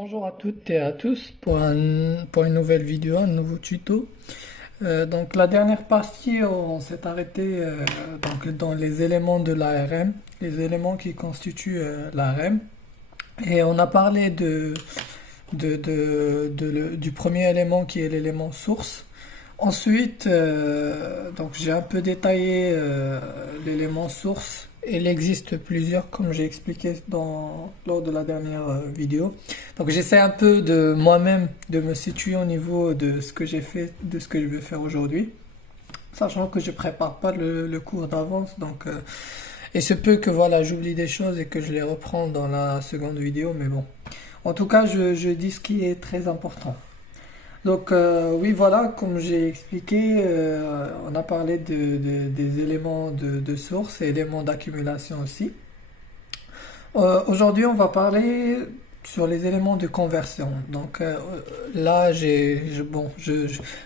Bonjour à toutes et à tous pour une nouvelle vidéo, un nouveau tuto. Donc la dernière partie, on s'est arrêté donc dans les éléments de l'ARM, les éléments qui constituent l'ARM. Et on a parlé du premier élément qui est l'élément source. Ensuite, donc j'ai un peu détaillé l'élément source. Il existe plusieurs, comme j'ai expliqué lors de la dernière vidéo. Donc j'essaie un peu de moi-même de me situer au niveau de ce que j'ai fait, de ce que je vais faire aujourd'hui, sachant que je prépare pas le cours d'avance. Donc il se peut que voilà, j'oublie des choses et que je les reprends dans la seconde vidéo, mais bon. En tout cas, je dis ce qui est très important. Donc oui, voilà, comme j'ai expliqué, on a parlé des éléments de source et éléments d'accumulation aussi. Aujourd'hui, on va parler sur les éléments de conversion. Donc là,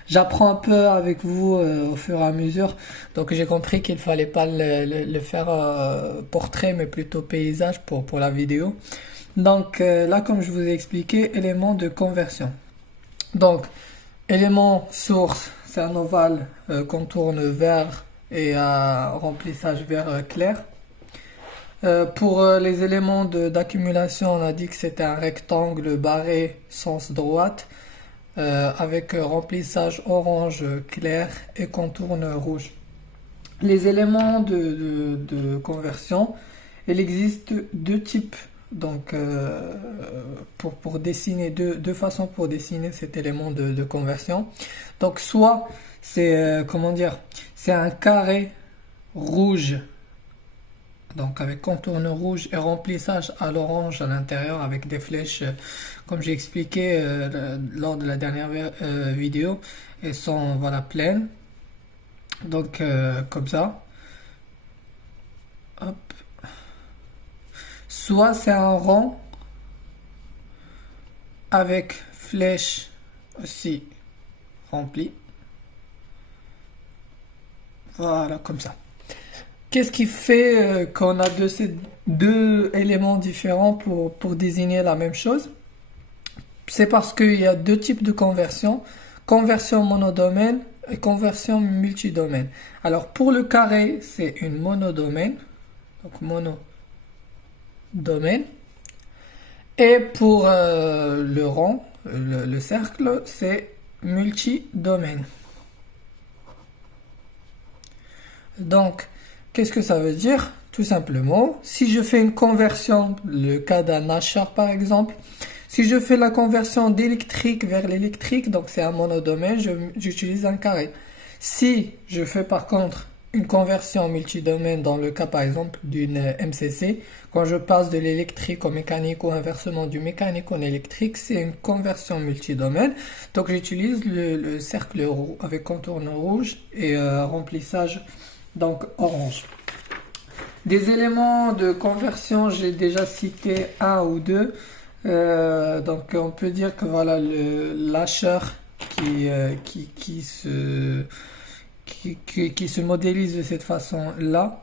j'apprends un peu avec vous au fur et à mesure. Donc j'ai compris qu'il fallait pas le faire portrait, mais plutôt paysage pour la vidéo. Donc là, comme je vous ai expliqué, éléments de conversion. Donc, élément source, c'est un ovale contourne vert et à remplissage vert clair. Pour les éléments d'accumulation, on a dit que c'était un rectangle barré sens droite avec remplissage orange clair et contourne rouge. Les éléments de conversion, il existe deux types. Donc, pour dessiner, deux façons pour dessiner cet élément de conversion. Donc, soit c'est, comment dire, c'est un carré rouge, donc avec contourne rouge et remplissage à l'orange à l'intérieur avec des flèches, comme j'ai expliqué lors de la dernière vidéo, elles sont, voilà, pleines. Donc, comme ça. Hop. Soit c'est un rond avec flèche aussi remplie. Voilà, comme ça. Qu'est-ce qui fait qu'on a ces deux éléments différents pour désigner la même chose? C'est parce qu'il y a deux types de conversion. Conversion monodomaine et conversion multidomaine. Alors pour le carré, c'est une monodomaine. Donc domaine. Et pour le rond, le cercle, c'est multidomaine. Donc, qu'est-ce que ça veut dire? Tout simplement, si je fais une conversion, le cas d'un Nasher par exemple, si je fais la conversion d'électrique vers l'électrique, donc c'est un monodomaine, j'utilise un carré. Si je fais par contre une conversion multidomaine dans le cas par exemple d'une MCC, quand je passe de l'électrique au mécanique ou inversement du mécanique au électrique, c'est une conversion multidomaine. Donc j'utilise le cercle avec contourne rouge et remplissage donc orange. Des éléments de conversion, j'ai déjà cité un ou deux. Donc on peut dire que voilà le lâcheur qui se modélise de cette façon-là.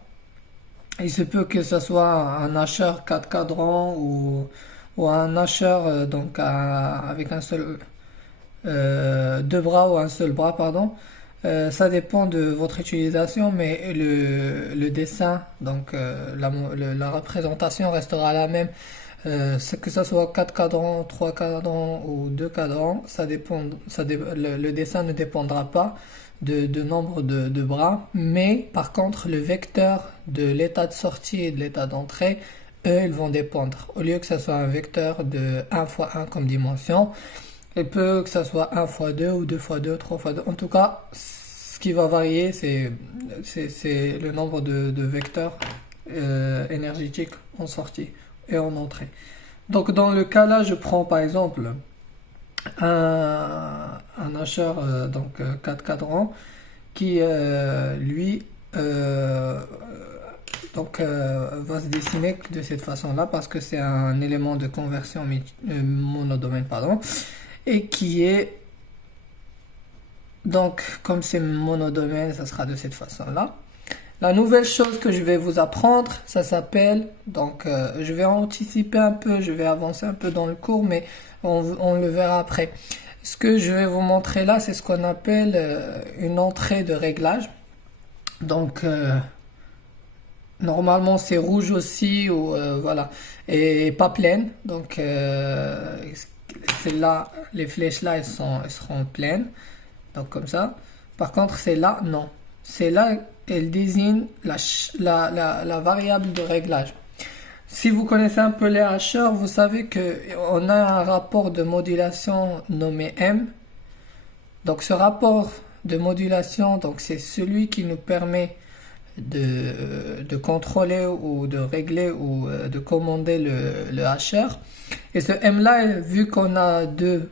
Il se peut que ce soit un hacheur 4 cadrans ou un hacheur donc avec un seul deux bras ou un seul bras, pardon. Ça dépend de votre utilisation, mais le dessin, donc la représentation restera la même. Que ce soit 4 cadrans, 3 cadrans ou 2 cadrans, ça dépend, le dessin ne dépendra pas de nombre de bras, mais par contre le vecteur de l'état de sortie et de l'état d'entrée, eux, ils vont dépendre. Au lieu que ça soit un vecteur de 1 fois 1 comme dimension, il peut que ça soit 1 fois 2 ou 2 fois 2, 3 fois 2. En tout cas, ce qui va varier, c'est le nombre de vecteurs énergétiques en sortie et en entrée. Donc dans le cas là, je prends par exemple un hacheur donc 4 cadrans qui lui va se dessiner de cette façon là parce que c'est un élément de conversion monodomaine, pardon, et qui est donc, comme c'est monodomaine, ça sera de cette façon là. La nouvelle chose que je vais vous apprendre, ça s'appelle, donc je vais anticiper un peu, je vais avancer un peu dans le cours, mais on le verra après. Ce que je vais vous montrer là, c'est ce qu'on appelle une entrée de réglage. Donc normalement c'est rouge aussi, ou voilà, et pas pleine. Donc celle-là, les flèches là, elles seront pleines. Donc comme ça. Par contre, celle-là, non. Celle-là, elle désigne la variable de réglage. Si vous connaissez un peu les hacheurs, vous savez qu'on a un rapport de modulation nommé M. Donc ce rapport de modulation, donc c'est celui qui nous permet de contrôler ou de régler ou de commander le hacheur. Et ce M-là, vu qu'on a deux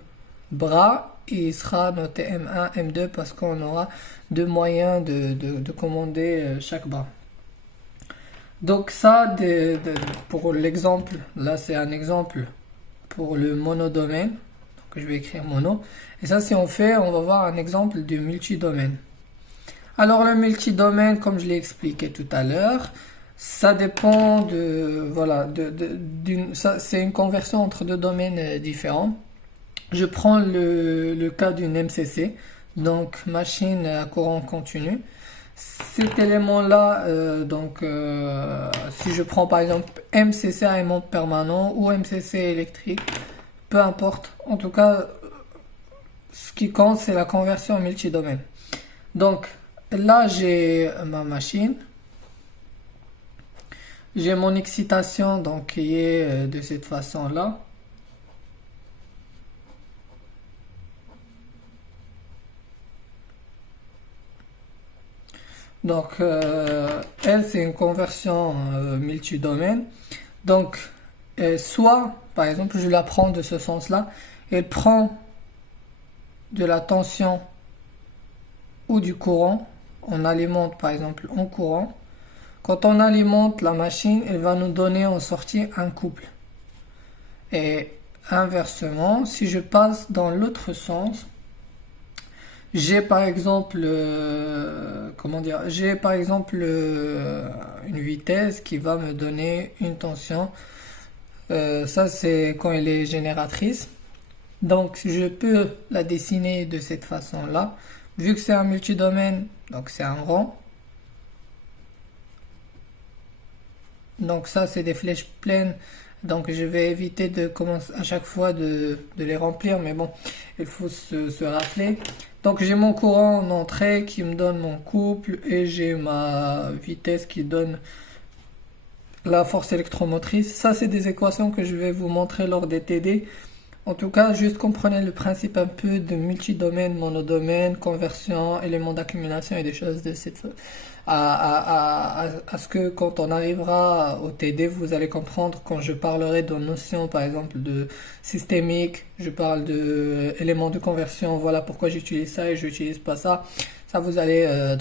bras, il sera noté M1, M2 parce qu'on aura deux moyens de commander chaque bras. Donc ça, pour l'exemple, là c'est un exemple pour le monodomaine. Donc je vais écrire mono. Et ça, si on fait, on va voir un exemple du multidomaine. Alors le multidomaine, comme je l'ai expliqué tout à l'heure, ça dépend c'est une conversion entre deux domaines différents. Je prends le cas d'une MCC, donc machine à courant continu. Cet élément-là, si je prends par exemple MCC à aimant permanent ou MCC électrique, peu importe. En tout cas, ce qui compte, c'est la conversion multidomaine. Donc là, j'ai ma machine. J'ai mon excitation donc, qui est de cette façon-là. Donc, elle, c'est une conversion multidomaine. Donc, soit, par exemple, je la prends de ce sens-là, elle prend de la tension ou du courant. On alimente, par exemple, en courant. Quand on alimente la machine, elle va nous donner en sortie un couple. Et inversement, si je passe dans l'autre sens, j'ai par exemple, une vitesse qui va me donner une tension. Ça, c'est quand elle est génératrice. Donc, je peux la dessiner de cette façon-là. Vu que c'est un multidomaine, donc c'est un rond. Donc ça, c'est des flèches pleines. Donc je vais éviter de commencer à chaque fois de les remplir. Mais bon, il faut se rappeler. Donc j'ai mon courant en entrée qui me donne mon couple. Et j'ai ma vitesse qui donne la force électromotrice. Ça, c'est des équations que je vais vous montrer lors des TD. En tout cas, juste comprenez le principe un peu de multidomaine, monodomaine, conversion, éléments d'accumulation et des choses de cette à ce que quand on arrivera au TD, vous allez comprendre quand je parlerai de notions, par exemple, de systémique, je parle de éléments de conversion, voilà pourquoi j'utilise ça et je n'utilise pas ça. Ça, vous allez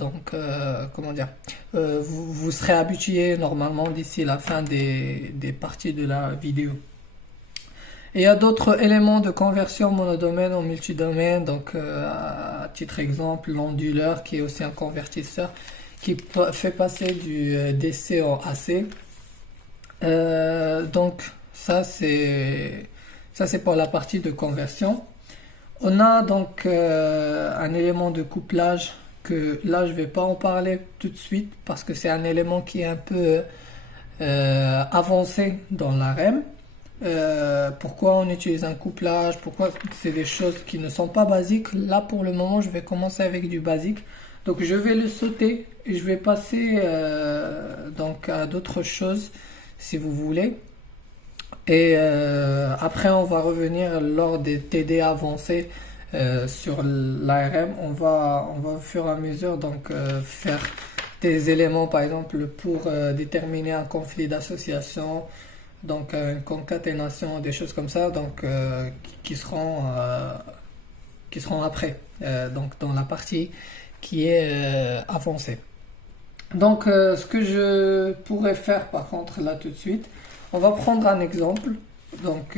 vous serez habitué normalement d'ici la fin des parties de la vidéo. Et il y a d'autres éléments de conversion monodomaine en multidomaine, donc à titre exemple, l'onduleur qui est aussi un convertisseur qui fait passer du DC en AC. Donc ça c'est pour la partie de conversion. On a donc un élément de couplage que là je vais pas en parler tout de suite parce que c'est un élément qui est un peu avancé dans la REM. Pourquoi on utilise un couplage, pourquoi c'est des choses qui ne sont pas basiques. Là pour le moment je vais commencer avec du basique, donc je vais le sauter et je vais passer donc à d'autres choses si vous voulez, et après on va revenir lors des TD avancés sur l'ARM. On va au fur et à mesure donc faire des éléments par exemple pour déterminer un conflit d'association, donc une concaténation, des choses comme ça, donc qui seront après, donc dans la partie qui est avancée. Donc ce que je pourrais faire par contre là tout de suite, on va prendre un exemple donc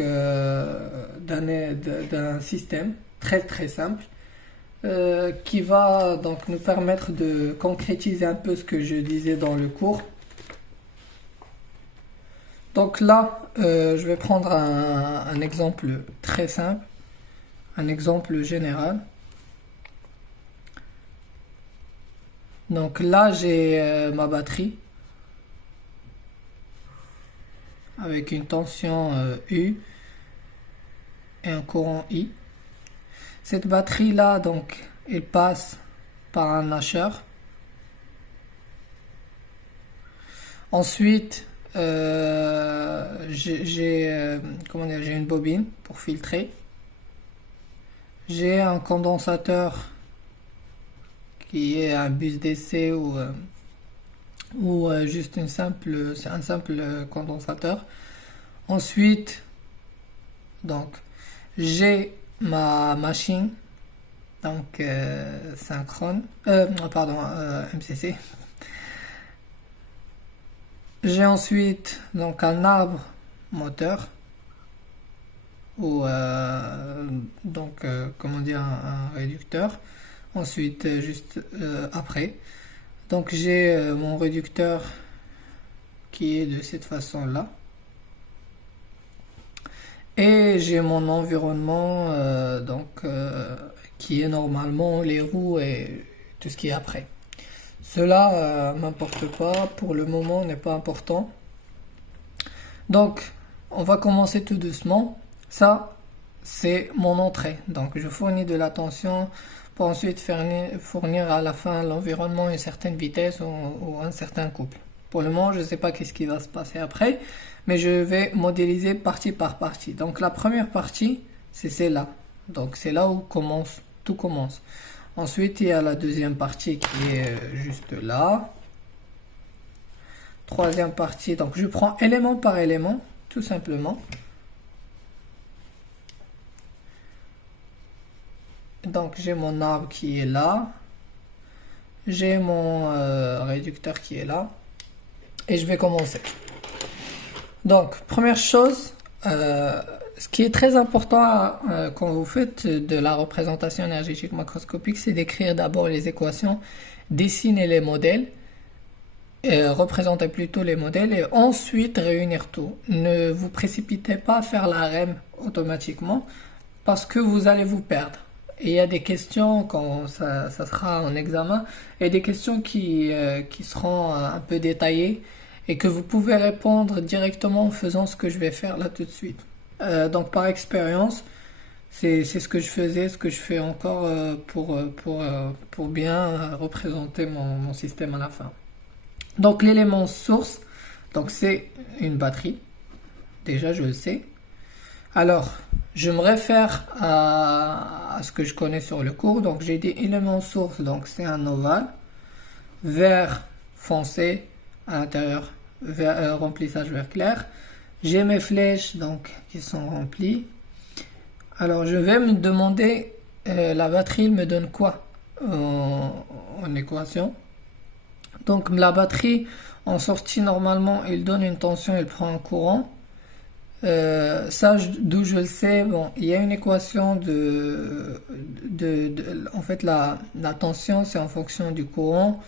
d'un système très très simple. qui va donc nous permettre de concrétiser un peu ce que je disais dans le cours. Donc là, je vais prendre un exemple très simple, un exemple général. Donc là, j'ai ma batterie avec une tension U et un courant I. Cette batterie-là, donc, elle passe par un hacheur. Ensuite, comment dire, j'ai une bobine pour filtrer. J'ai un condensateur qui est un bus d'essai ou juste un simple condensateur. Ensuite, donc, j'ai ma machine, donc synchrone, MCC. J'ai ensuite donc un arbre moteur ou comment dire un réducteur. Ensuite juste après. Donc j'ai mon réducteur qui est de cette façon-là. Et j'ai mon environnement qui est normalement les roues et tout ce qui est après. Cela m'importe pas, pour le moment n'est pas important. Donc on va commencer tout doucement. Ça c'est mon entrée. Donc je fournis de la tension pour ensuite fournir à la fin l'environnement une certaine vitesse ou un certain couple. Pour le moment je ne sais pas qu'est-ce qui va se passer après, mais je vais modéliser partie par partie. Donc la première partie c'est celle-là. Donc c'est là où tout commence. Ensuite, il y a la deuxième partie qui est juste là. Troisième partie, donc je prends élément par élément, tout simplement. Donc j'ai mon arbre qui est là. J'ai mon réducteur qui est là. Et je vais commencer. Donc, première chose, ce qui est très important quand vous faites de la représentation énergétique macroscopique, c'est d'écrire d'abord les équations, dessiner les modèles, représenter plutôt les modèles et ensuite réunir tout. Ne vous précipitez pas à faire la REM automatiquement parce que vous allez vous perdre. Et il y a des questions, quand ça sera en examen, et des questions qui seront un peu détaillées et que vous pouvez répondre directement en faisant ce que je vais faire là tout de suite. Donc par expérience, c'est ce que je faisais, ce que je fais encore pour bien représenter mon système à la fin. Donc l'élément source, donc c'est une batterie, déjà je le sais. Alors, je me réfère à ce que je connais sur le cours, donc j'ai dit élément source, donc c'est un ovale, vert foncé, à l'intérieur remplissage vert clair. J'ai mes flèches donc qui sont remplies. Alors je vais me demander la batterie me donne quoi en équation. Donc la batterie en sortie normalement il donne une tension, il prend un courant. D'où je le sais, bon, il y a une équation en fait la tension c'est en fonction du courant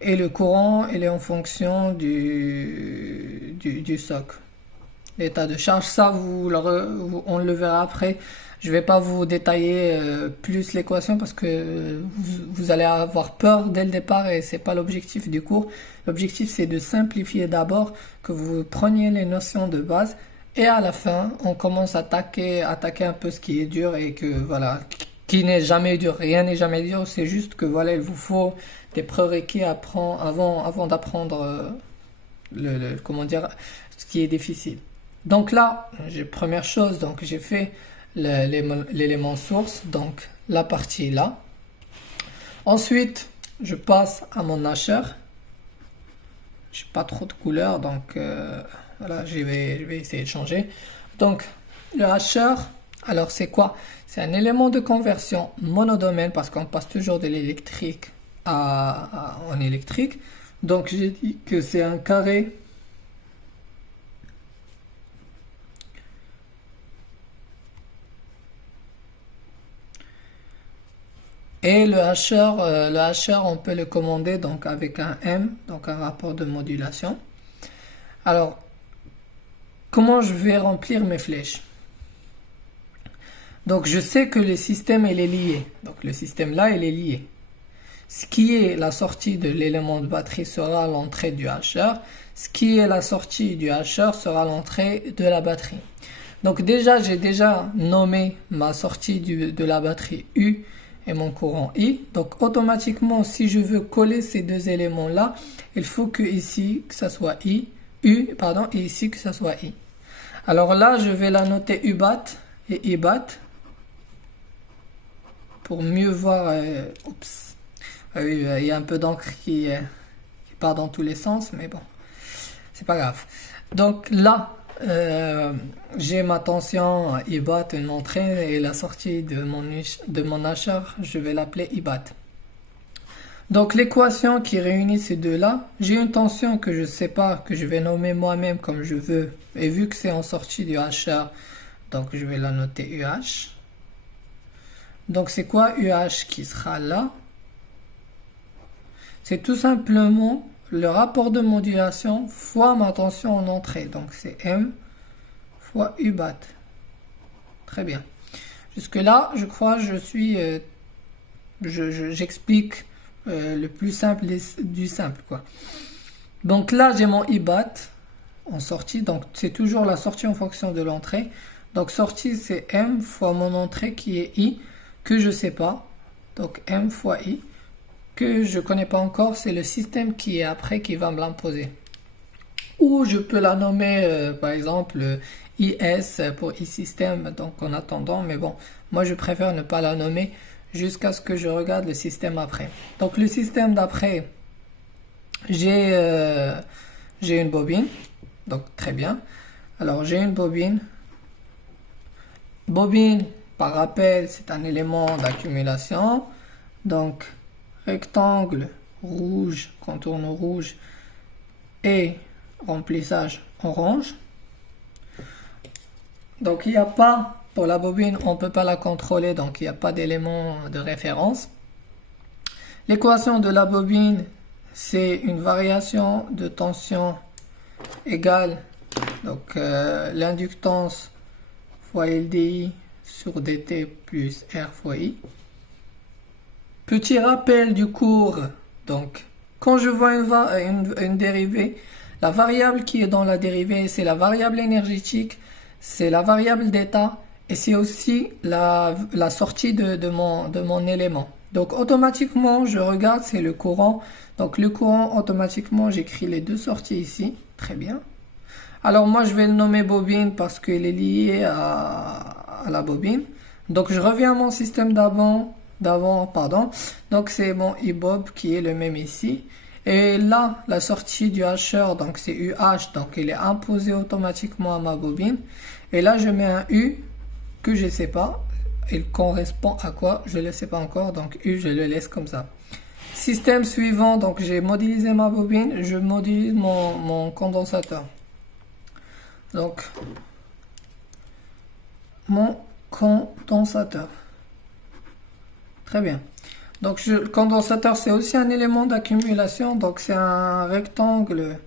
et le courant il est en fonction du socle. L'état de charge, ça on le verra après. Je vais pas vous détailler plus l'équation parce que vous allez avoir peur dès le départ et c'est pas l'objectif du cours. L'objectif c'est de simplifier d'abord, que vous preniez les notions de base et à la fin on commence à attaquer un peu ce qui est dur et que voilà, qui n'est jamais dur, rien n'est jamais dur, c'est juste que voilà, il vous faut des prérequis avant d'apprendre comment dire, ce qui est difficile. Donc là, première chose, donc j'ai fait l'élément source, donc la partie là. Ensuite, je passe à mon hacheur. J'ai pas trop de couleurs, donc voilà, je vais essayer de changer. Donc le hacheur, alors c'est quoi? C'est un élément de conversion monodomaine parce qu'on passe toujours de l'électrique en électrique. Donc j'ai dit que c'est un carré Et le hasher, on peut le commander donc avec un M, donc un rapport de modulation. Alors, comment je vais remplir mes flèches? Donc, je sais que le système, il est lié. Donc, le système là, il est lié. Ce qui est la sortie de l'élément de batterie sera l'entrée du hasher. Ce qui est la sortie du hasher sera l'entrée de la batterie. Donc déjà, j'ai déjà nommé ma sortie de la batterie U et mon courant I. Donc automatiquement, si je veux coller ces deux éléments-là, il faut que ici, que ça soit U, pardon, et ici, que ça soit I. Alors là, je vais la noter UBAT et IBAT pour mieux voir. Oups. Oui, il y a un peu d'encre qui part dans tous les sens, mais bon, c'est pas grave. Donc là, j'ai ma tension IBAT, une entrée, et la sortie de mon hasher, je vais l'appeler IBAT. Donc l'équation qui réunit ces deux-là, j'ai une tension que je ne sais pas, que je vais nommer moi-même comme je veux, et vu que c'est en sortie du hasher, donc je vais la noter UH. Donc c'est quoi UH qui sera là? C'est tout simplement le rapport de modulation fois ma tension en entrée. Donc c'est M fois UBAT. Très bien. Jusque là, je crois que j'explique le plus simple du simple, quoi. Donc là, j'ai mon IBAT en sortie. Donc c'est toujours la sortie en fonction de l'entrée. Donc sortie, c'est M fois mon entrée qui est I, que je ne sais pas. Donc M fois I. Que je connais pas encore, c'est le système qui est après qui va me l'imposer. Ou je peux la nommer par exemple IS pour e-system, donc en attendant, mais bon, moi je préfère ne pas la nommer jusqu'à ce que je regarde le système après. Donc le système d'après, j'ai une bobine, donc très bien. Alors j'ai une bobine. Bobine, par rappel, c'est un élément d'accumulation, donc rectangle rouge, contourne rouge et remplissage orange. Donc il n'y a pas, pour la bobine, on ne peut pas la contrôler, donc il n'y a pas d'élément de référence. L'équation de la bobine, c'est une variation de tension égale donc l'inductance fois LDI sur dt plus R fois I. Petit rappel du cours, donc quand je vois une dérivée, la variable qui est dans la dérivée, c'est la variable énergétique, c'est la variable d'état et c'est aussi la sortie de mon élément. Donc automatiquement, je regarde, c'est le courant. Donc le courant, automatiquement, j'écris les deux sorties ici. Très bien. Alors moi, je vais le nommer bobine parce qu'il est lié à la bobine. Donc je reviens à mon système d'avant, donc c'est mon IBOB qui est le même ici, et là la sortie du hasher, donc c'est UH, donc il est imposé automatiquement à ma bobine, et là je mets un U que je ne sais pas, il correspond à quoi, je ne le sais pas encore, donc U je le laisse comme ça. Système suivant, donc j'ai modélisé ma bobine, je modélise mon condensateur, donc mon condensateur. Très bien. Donc le condensateur, c'est aussi un élément d'accumulation. Donc c'est un rectangle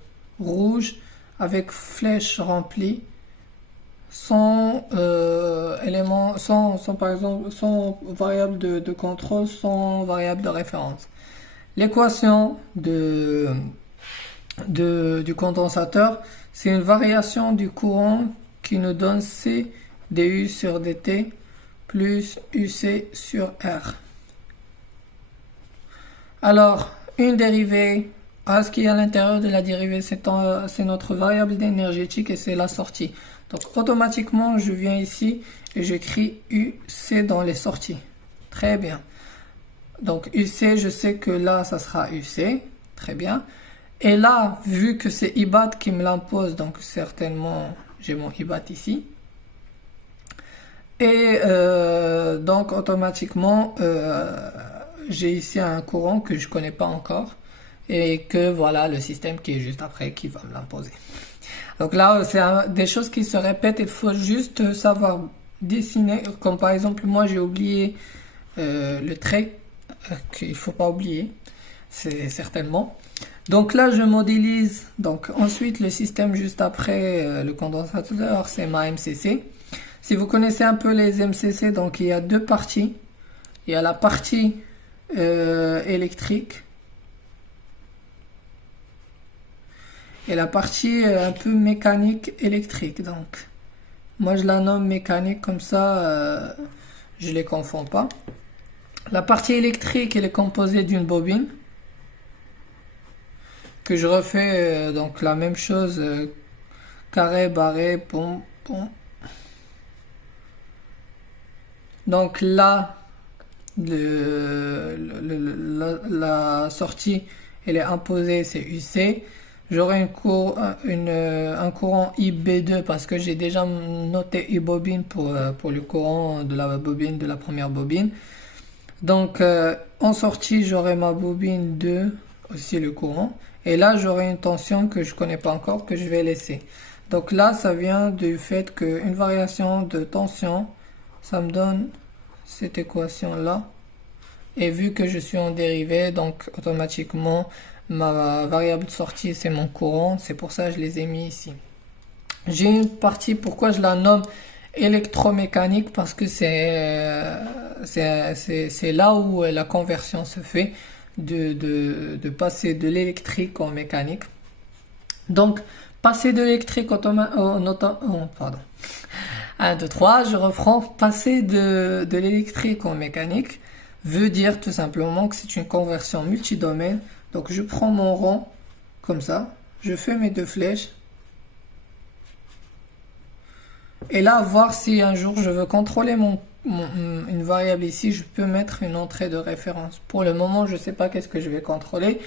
rouge avec flèche remplie, sans élément, sans par exemple, sans variable de contrôle, sans variable de référence. L'équation du condensateur, c'est une variation du courant qui nous donne C du sur dt plus UC sur R. Alors, une dérivée, ce qui est à l'intérieur de la dérivée, c'est notre variable énergétique et c'est la sortie. Donc, automatiquement, je viens ici et j'écris UC dans les sorties. Très bien. Donc, UC, je sais que là, ça sera UC. Très bien. Et là, vu que c'est IBAT qui me l'impose, donc certainement, j'ai mon IBAT ici. Et donc, automatiquement, j'ai ici un courant que je ne connais pas encore et que voilà le système qui est juste après qui va me l'imposer. Donc là, c'est des choses qui se répètent, il faut juste savoir dessiner, comme par exemple moi j'ai oublié le trait qu'il faut pas oublier, c'est certainement. Donc là, je modélise. Donc ensuite, le système juste après le condensateur, c'est ma MCC. Si vous connaissez un peu les MCC, donc il y a deux parties. Il y a la partie électrique et la partie un peu mécanique électrique. Donc moi, je la nomme mécanique comme ça, je les confonds pas. La partie électrique, elle est composée d'une bobine que je refais donc la même chose, carré, barré, pom, pom. Donc là, la sortie, elle est imposée, c'est UC. J'aurai un courant IB2 parce que j'ai déjà noté I-bobine pour le courant de la bobine, de la première bobine. Donc en sortie, j'aurai ma bobine 2, aussi le courant. Et là, j'aurai une tension que je connais pas encore, que je vais laisser. Donc là, ça vient du fait qu'une variation de tension, ça me donne cette équation-là. Et vu que je suis en dérivée, donc automatiquement, ma variable de sortie, c'est mon courant. C'est pour ça que je les ai mis ici. J'ai une partie, pourquoi je la nomme électromécanique, parce que c'est là où la conversion se fait, de passer de l'électrique en mécanique. Donc, passer de l'électrique pardon. 1, 2, 3, je reprends. Passer de l'électrique en mécanique veut dire tout simplement que c'est une conversion multidomaine. Donc, je prends mon rond, comme ça. Je fais mes deux flèches. Et là, voir si un jour je veux contrôler une variable ici, je peux mettre une entrée de référence. Pour le moment, je ne sais pas qu'est-ce que je vais contrôler.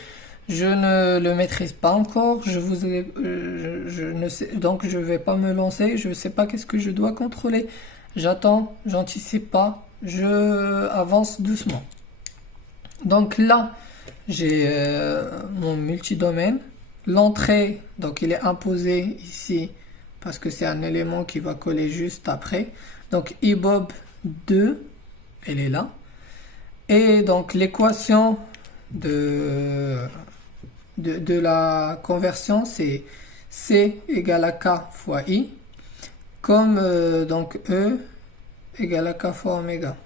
Je ne le maîtrise pas encore. Je ne sais, donc je ne vais pas me lancer. Je ne sais pas qu'est-ce que je dois contrôler. J'attends, j'anticipe pas. Je avance doucement. Donc là, j'ai mon multidomaine. L'entrée, donc il est imposé ici parce que c'est un élément qui va coller juste après. Donc IBOB 2, elle est là. Et donc l'équation de la conversion, c'est C égale à K fois I, comme donc E égale à K fois oméga.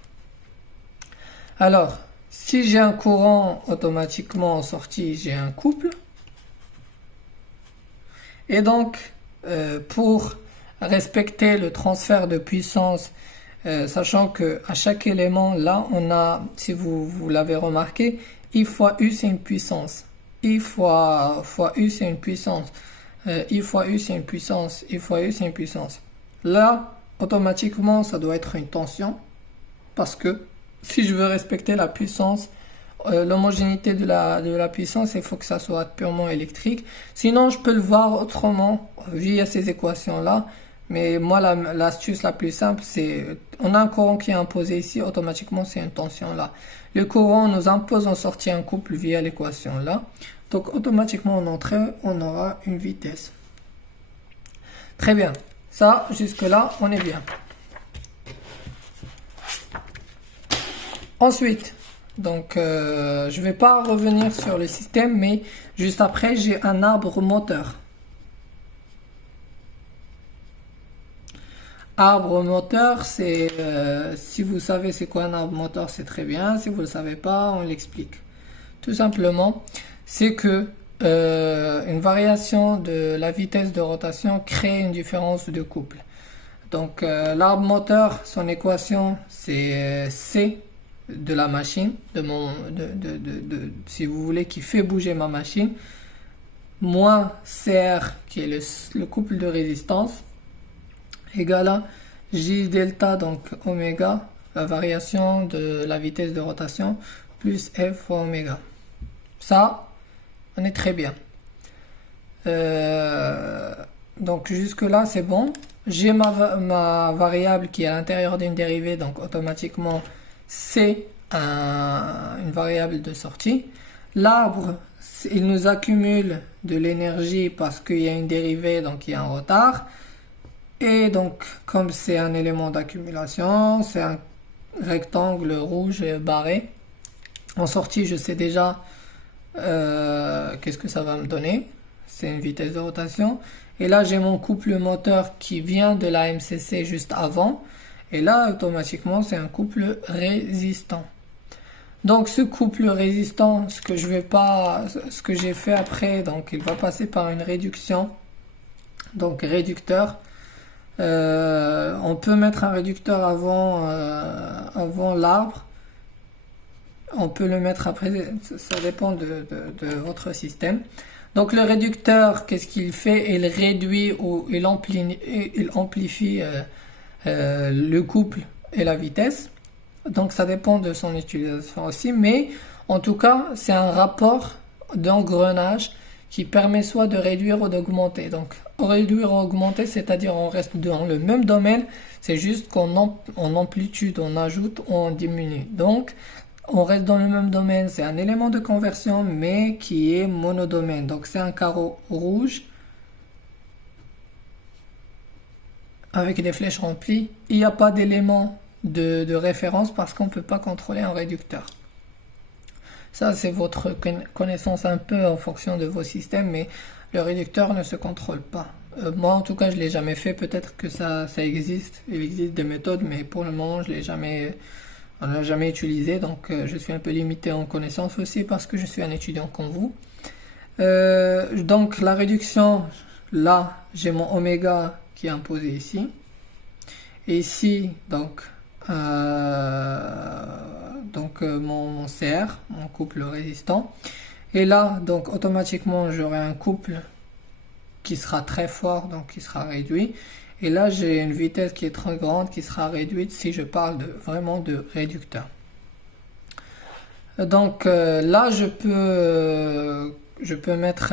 Alors, si j'ai un courant, automatiquement en sortie, j'ai un couple. Et donc, pour respecter le transfert de puissance, sachant que à chaque élément, là, on a, si vous l'avez remarqué, I fois U, c'est une puissance. I fois U, c'est une puissance. I fois U, c'est une puissance. I fois U, c'est une puissance. Là, automatiquement, ça doit être une tension. Parce que si je veux respecter la puissance, l'homogénéité de la puissance, il faut que ça soit purement électrique. Sinon, je peux le voir autrement via ces équations-là. Mais moi, l'astuce la plus simple, c'est on a un courant qui est imposé ici, automatiquement, c'est une tension là. Le courant nous impose en sortie un couple via l'équation là. Donc, automatiquement, en entrée, on aura une vitesse. Très bien. Ça, jusque-là, on est bien. Ensuite, donc, je vais pas revenir sur le système, mais juste après, j'ai un arbre moteur. Arbre moteur, c'est si vous savez c'est quoi un arbre moteur, c'est très bien. Si vous ne le savez pas, on l'explique. Tout simplement, c'est que une variation de la vitesse de rotation crée une différence de couple. Donc, l'arbre moteur, son équation, c'est C de la machine, si vous voulez, qui fait bouger ma machine, moins CR, qui est le couple de résistance, égale à J delta, donc oméga, la variation de la vitesse de rotation, plus F fois oméga. Ça, on est très bien. Donc jusque là, c'est bon. J'ai ma variable qui est à l'intérieur d'une dérivée, donc automatiquement, c'est une variable de sortie. L'arbre, il nous accumule de l'énergie parce qu'il y a une dérivée, donc il y a un retard. Et donc, comme c'est un élément d'accumulation, c'est un rectangle rouge barré. En sortie, je sais déjà qu'est-ce que ça va me donner. C'est une vitesse de rotation. Et là, j'ai mon couple moteur qui vient de la MCC juste avant. Et là, automatiquement, c'est un couple résistant. Donc, ce couple résistant, ce que j'ai fait après, donc il va passer par une réduction. Donc, réducteur. On peut mettre un réducteur avant l'arbre. On peut le mettre après, ça dépend de votre système. Donc le réducteur, qu'est-ce qu'il fait? Il réduit ou il amplifie le couple et la vitesse. Donc ça dépend de son utilisation aussi. Mais en tout cas, c'est un rapport d'engrenage qui permet soit de réduire ou d'augmenter. Donc réduire ou augmenter, c'est-à-dire on reste dans le même domaine. C'est juste qu'en amplitude, on ajoute ou on diminue. Donc on reste dans le même domaine, c'est un élément de conversion, mais qui est monodomaine. Donc c'est un carreau rouge avec des flèches remplies. Il n'y a pas d'élément de référence parce qu'on ne peut pas contrôler un réducteur. Ça, c'est votre connaissance un peu en fonction de vos systèmes, mais le réducteur ne se contrôle pas. Moi, en tout cas, je ne l'ai jamais fait. Peut-être que ça existe. Il existe des méthodes, mais pour le moment, je l'ai jamais... On ne l'a jamais utilisé, donc je suis un peu limité en connaissances aussi parce que je suis un étudiant comme vous. Donc la réduction, là, j'ai mon oméga qui est imposé ici. Et ici, donc mon CR, mon couple résistant. Et là, donc automatiquement, j'aurai un couple qui sera très fort, donc qui sera réduit. Et là, j'ai une vitesse qui est très grande, qui sera réduite si je parle vraiment de réducteur. Donc là, je peux mettre...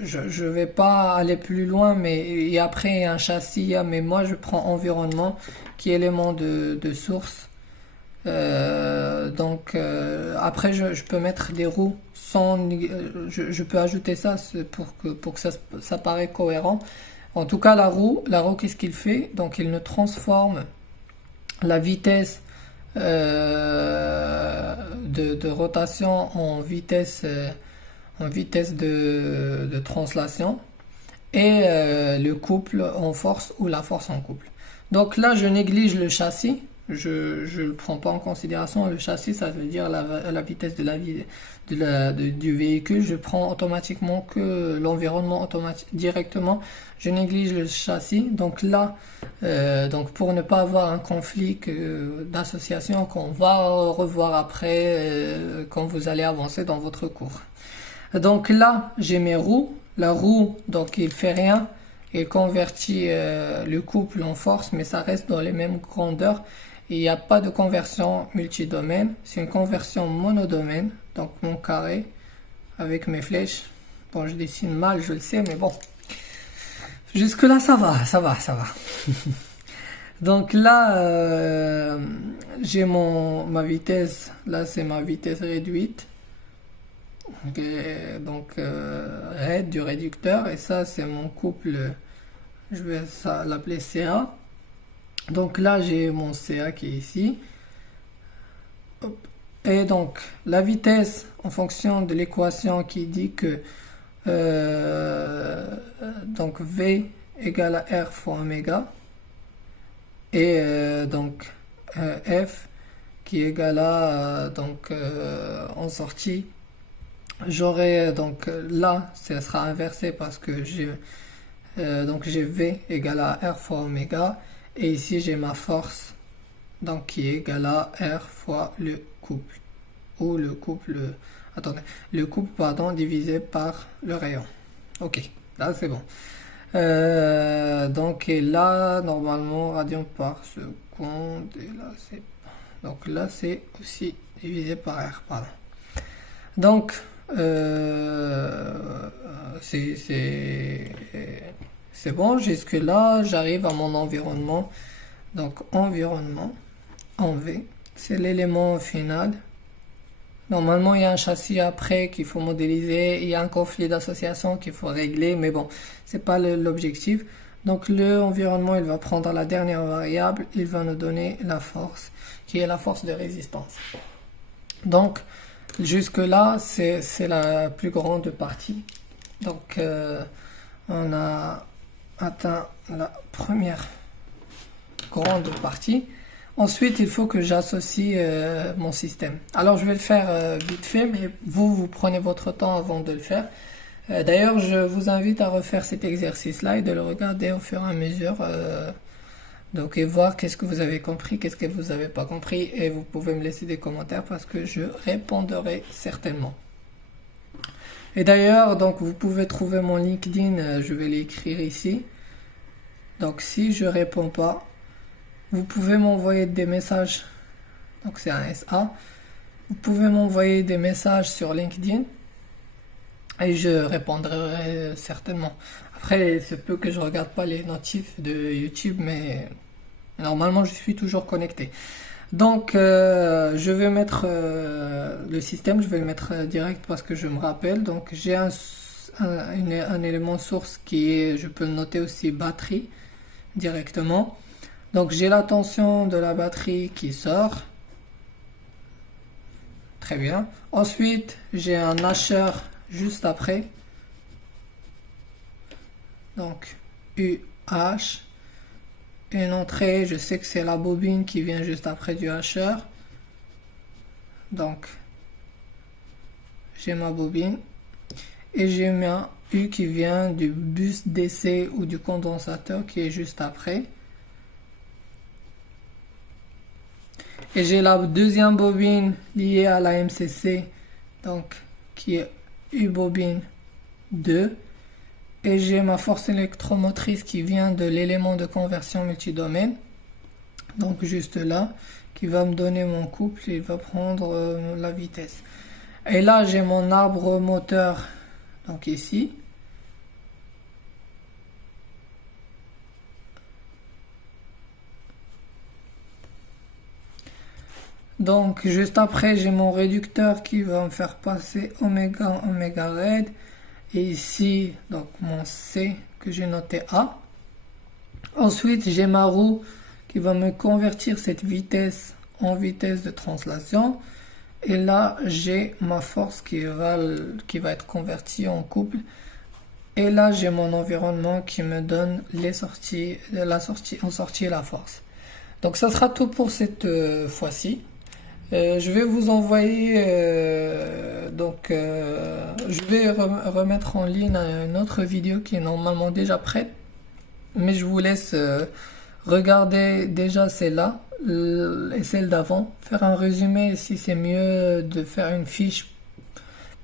je vais pas aller plus loin, mais et après, il y a un châssis, mais moi, je prends environnement, qui est élément de source. Après, je peux mettre des roues je peux ajouter ça pour que ça paraît cohérent. En tout cas, la roue, qu'est-ce qu'il fait? Donc, il ne transforme la vitesse de rotation en vitesse de translation et le couple en force ou la force en couple. Donc là, je néglige le châssis. Je ne prends pas en considération le châssis, ça veut dire la vitesse du véhicule. Je prends automatiquement que l'environnement directement. Je néglige le châssis. Donc là, pour ne pas avoir un conflit d'association qu'on va revoir après quand vous allez avancer dans votre cours. Donc là, j'ai mes roues. La roue, donc il fait rien. Il convertit le couple en force, mais ça reste dans les mêmes grandeurs. Il n'y a pas de conversion multidomaine, c'est une conversion monodomaine. Donc mon carré avec mes flèches. Bon, je dessine mal, je le sais, mais bon. Jusque là, ça va. Donc là, j'ai ma vitesse. Là, c'est ma vitesse réduite. Donc raid du réducteur. Et ça, c'est mon couple. Je vais l'appeler CA. Donc là, j'ai mon CA qui est ici. Hop. Et donc, la vitesse, en fonction de l'équation qui dit que donc V égale à R fois oméga. Et F qui est égal à en sortie. J'aurai donc là, ça sera inversé parce que j'ai V égale à R fois oméga. Et ici, j'ai ma force, donc qui est égale à R fois le couple. Ou le couple, divisé par le rayon. Ok, là c'est bon. Et là, normalement, radian par seconde. Et là, c'est aussi divisé par R, pardon. Donc, c'est bon, jusque là, j'arrive à mon environnement. Donc, environnement, en V, c'est l'élément final. Normalement, il y a un châssis après qu'il faut modéliser. Il y a un conflit d'association qu'il faut régler. Mais bon, c'est pas l'objectif. Donc l'environnement, il va prendre la dernière variable, il va nous donner la force, qui est la force de résistance. Donc jusque là, c'est la plus grande partie. Donc on a atteint la première grande partie. Ensuite, il faut que j'associe mon système. Alors, je vais le faire vite fait, mais vous prenez votre temps avant de le faire. D'ailleurs, je vous invite à refaire cet exercice-là et de le regarder au fur et à mesure. Donc, et voir qu'est-ce que vous avez compris, qu'est-ce que vous n'avez pas compris. Et vous pouvez me laisser des commentaires parce que je répondrai certainement. Et d'ailleurs, donc, vous pouvez trouver mon LinkedIn, je vais l'écrire ici. Donc, si je réponds pas, vous pouvez m'envoyer des messages. Donc, c'est un SA. Vous pouvez m'envoyer des messages sur LinkedIn. Et je répondrai certainement. Après, il se peut que je regarde pas les notifs de YouTube, mais normalement, je suis toujours connecté. Donc, je vais mettre le système, je vais le mettre direct parce que je me rappelle. Donc, j'ai un élément source qui est, je peux le noter aussi, batterie directement. Donc, j'ai la tension de la batterie qui sort. Très bien. Ensuite, j'ai un hacheur juste après. Donc, UH. Une entrée, je sais que c'est la bobine qui vient juste après du hacheur. Donc, j'ai ma bobine. Et j'ai un U qui vient du bus DC ou du condensateur qui est juste après. Et j'ai la deuxième bobine liée à la MCC, donc qui est U bobine 2. Et j'ai ma force électromotrice qui vient de l'élément de conversion multidomaine, donc juste là, qui va me donner mon couple, il va prendre la vitesse. Et là, j'ai mon arbre moteur, donc ici. Donc, juste après, j'ai mon réducteur qui va me faire passer oméga, oméga raid. Et ici, donc mon C que j'ai noté A. Ensuite, j'ai ma roue qui va me convertir cette vitesse en vitesse de translation. Et là, j'ai ma force qui va être convertie en couple. Et là, j'ai mon environnement qui me donne la sortie et la force. Donc, ça sera tout pour cette fois-ci. Je vais vous envoyer, je vais remettre en ligne une autre vidéo qui est normalement déjà prête, mais je vous laisse regarder déjà celle-là et celle d'avant, faire un résumé si c'est mieux de faire une fiche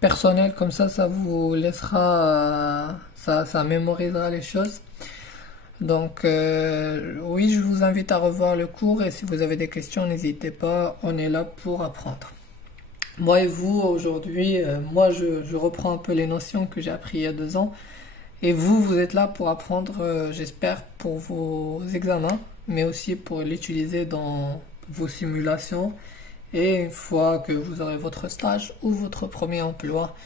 personnelle, comme ça vous laissera, ça mémorisera les choses. Donc oui, je vous invite à revoir le cours et si vous avez des questions, n'hésitez pas, on est là pour apprendre. Moi et vous, aujourd'hui, moi je reprends un peu les notions que j'ai appris il y a 2 ans et vous êtes là pour apprendre, j'espère, pour vos examens, mais aussi pour l'utiliser dans vos simulations et une fois que vous aurez votre stage ou votre premier emploi,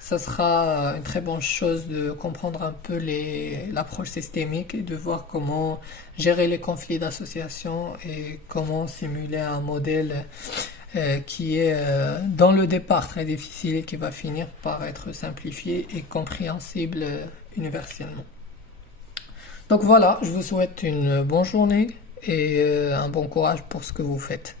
ça sera une très bonne chose de comprendre un peu l'approche systémique et de voir comment gérer les conflits d'association et comment simuler un modèle qui est dans le départ très difficile et qui va finir par être simplifié et compréhensible universellement. Donc voilà, je vous souhaite une bonne journée et un bon courage pour ce que vous faites.